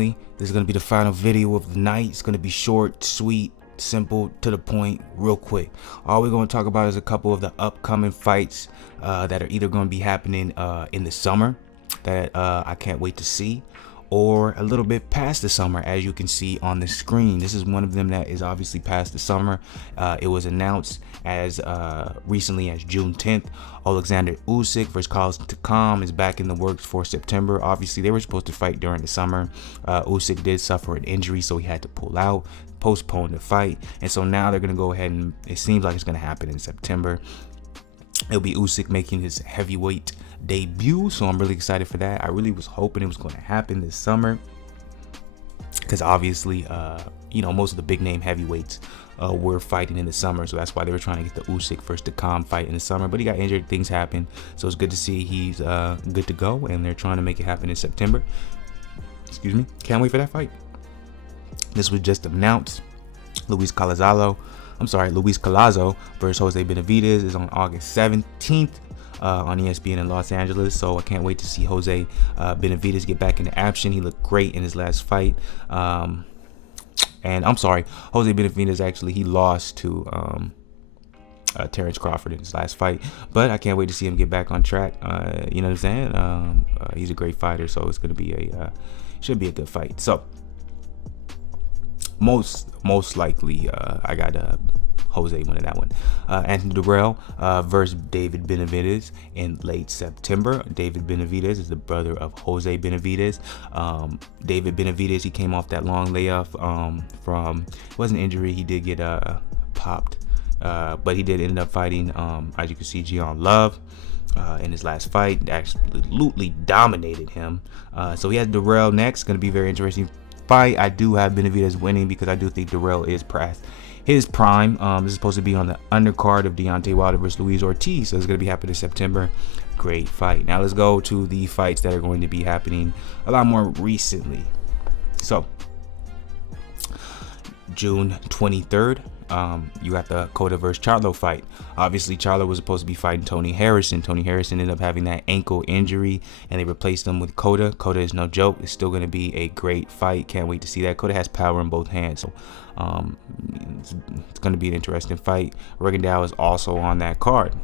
family. This is going to be the final video of the night. It's going to be short, sweet, simple, to the point, real quick. All we're going to talk about is a couple of the upcoming fights that are either going to be happening in the summer that I can't wait to see, or a little bit past the summer, as you can see on the screen. This is one of them that is obviously past the summer. It was announced as recently as June 10th. Oleksandr Usyk versus Carlos Takam is back in the works for September. Obviously, they were supposed to fight during the summer. Usyk did suffer an injury, so he had to pull out, postpone the fight. And so now they're going to go ahead and it seems like it's going to happen in September. It'll be Usyk making his heavyweight debut, so I'm really excited for that. I really was hoping it was going to happen this summer because obviously, you know, most of the big name heavyweights were fighting in the summer, so that's why they were trying to get the Usyk versus Takam fight in the summer. But he got injured, things happen, so it's good to see he's good to go, and they're trying to make it happen in September. Excuse me, can't wait for that fight. This was just announced. Luis Collazo versus Jose Benavidez is on August 17th on ESPN in Los Angeles. So I can't wait to see Jose Benavidez get back into action. He looked great in his last fight. And I'm sorry, Jose Benavidez actually, he lost to Terrence Crawford in his last fight. But I can't wait to see him get back on track. You know what I'm saying? He's a great fighter, so it's going to be should be a good fight. So most likely, I got Jose winning that one. Anthony Dirrell versus David Benavidez in late September. David Benavidez is the brother of Jose Benavidez. David Benavidez, he came off that long layoff from, it wasn't injury, he did get popped, but he did end up fighting, as you can see, Gian Love. In his last fight, absolutely dominated him. So he has Dirrell next. Going to be a very interesting fight. I do have Benavidez winning because I do think Dirrell is past his prime. This is supposed to be on the undercard of Deontay Wilder versus Luis Ortiz, so it's going to be happening in September. Great fight. Now let's go to the fights that are going to be happening a lot more recently. So June 23rd, you got the Cotto versus Charlo fight. Obviously, Charlo was supposed to be fighting Tony Harrison. Tony Harrison ended up having that ankle injury, and they replaced him with Cotto. Cotto is no joke. It's still going to be a great fight. Can't wait to see that. Cotto has power in both hands, so it's going to be an interesting fight. Rigondeaux is also on that card.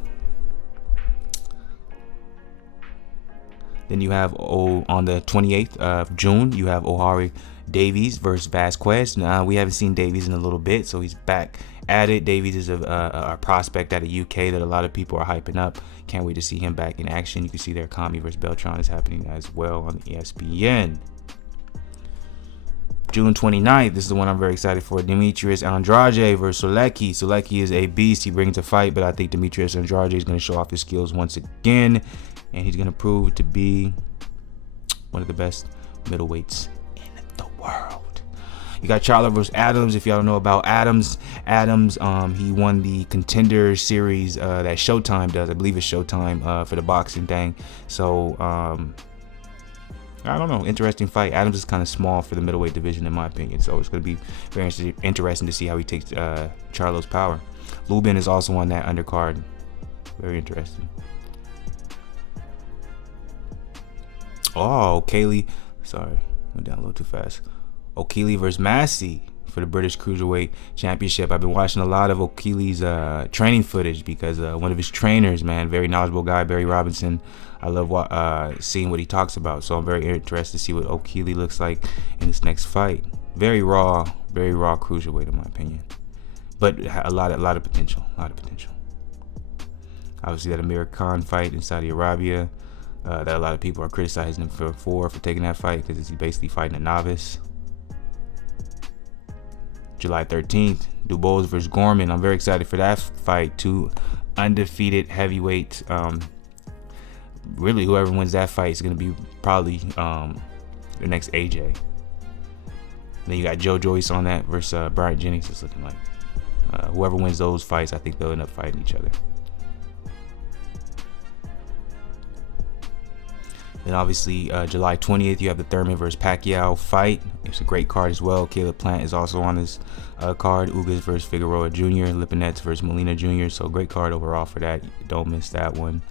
Then you have on the 28th of June, you have Ohari Davies versus Vasquez. Now, we haven't seen Davies in a little bit, so he's back at it. Davies is a prospect out of UK that a lot of people are hyping up. Can't wait to see him back in action. You can see there Kami versus Beltran is happening as well on ESPN. June 29th, this is the one I'm very excited for. Demetrius Andrade versus Solecki. Solecki is a beast. He brings a fight, but I think Demetrius Andrade is going to show off his skills once again, and he's going to prove to be one of the best middleweights in the world. You got Charlo versus Adams. If y'all don't know about Adams, he won the Contender Series that Showtime does. I believe it's Showtime for the boxing thing. So I don't know, interesting fight. Adams is kind of small for the middleweight division in my opinion, so it's going to be very interesting to see how he takes Charlo's power. Lubin is also on that undercard. Very interesting. Oh, O'Keefe, sorry, went down a little too fast. O'Keefe versus Massey for the British Cruiserweight Championship. I've been watching a lot of O'Keefe's training footage because one of his trainers, man, very knowledgeable guy, Barry Robinson. I love seeing what he talks about, so I'm very interested to see what O'Keefe looks like in this next fight. Very raw cruiserweight in my opinion, but a lot of potential, Obviously, that Amir Khan fight in Saudi Arabia, that a lot of people are criticizing him for taking that fight because he's basically fighting a novice. July 13th, Dubois versus Gorman. I'm very excited for that fight. Two undefeated heavyweights. Really, whoever wins that fight is going to be probably the next AJ. And then you got Joe Joyce on that versus Bryant Jennings. It's looking like whoever wins those fights, I think they'll end up fighting each other. Then obviously July 20th, you have the Thurman versus Pacquiao fight. It's a great card as well. Caleb Plant is also on this card. Ugas versus Figueroa Jr. Lipinets versus Molina Jr. So great card overall for that. Don't miss that one.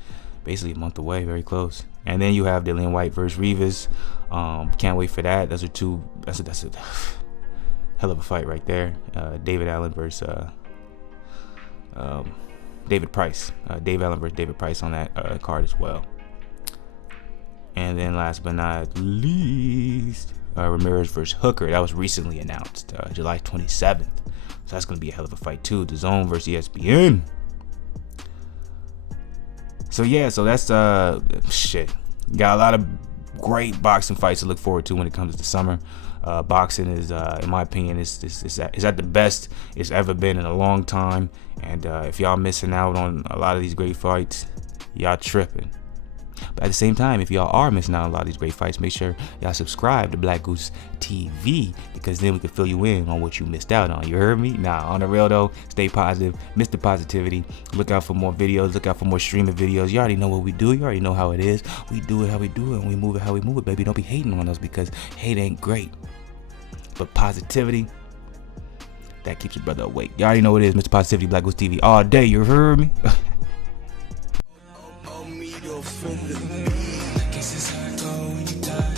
Basically a month away, very close. And then you have Dillian White versus Rivas Can't wait for that. Those are two. That's a hell of a fight right there. David Allen versus David Price. Dave Allen versus David Price on that card as well. And then last but not least, Ramirez versus Hooker. That was recently announced, July 27th. So that's going to be a hell of a fight too. DAZN versus ESPN. So yeah, so that's shit. Got a lot of great boxing fights to look forward to when it comes to summer. Boxing is, in my opinion, is at the best it's ever been in a long time. And if y'all missing out on a lot of these great fights, y'all tripping. But at the same time, if y'all are missing out on a lot of these great fights, make sure y'all subscribe to BlakGooseTV, because then we can fill you in on what you missed out on. You heard me? Nah, on the real though, stay positive, Mr. Positivity. Look out for more videos, look out for more streaming videos. You already know what we do, you already know how it is. We do it how we do it, and we move it how we move it, baby. Don't be hating on us, because hate ain't great. But positivity, that keeps your brother awake. You already know what it is, Mr. Positivity, BlakGooseTV all day, you heard me? Guess it's how it go when you die.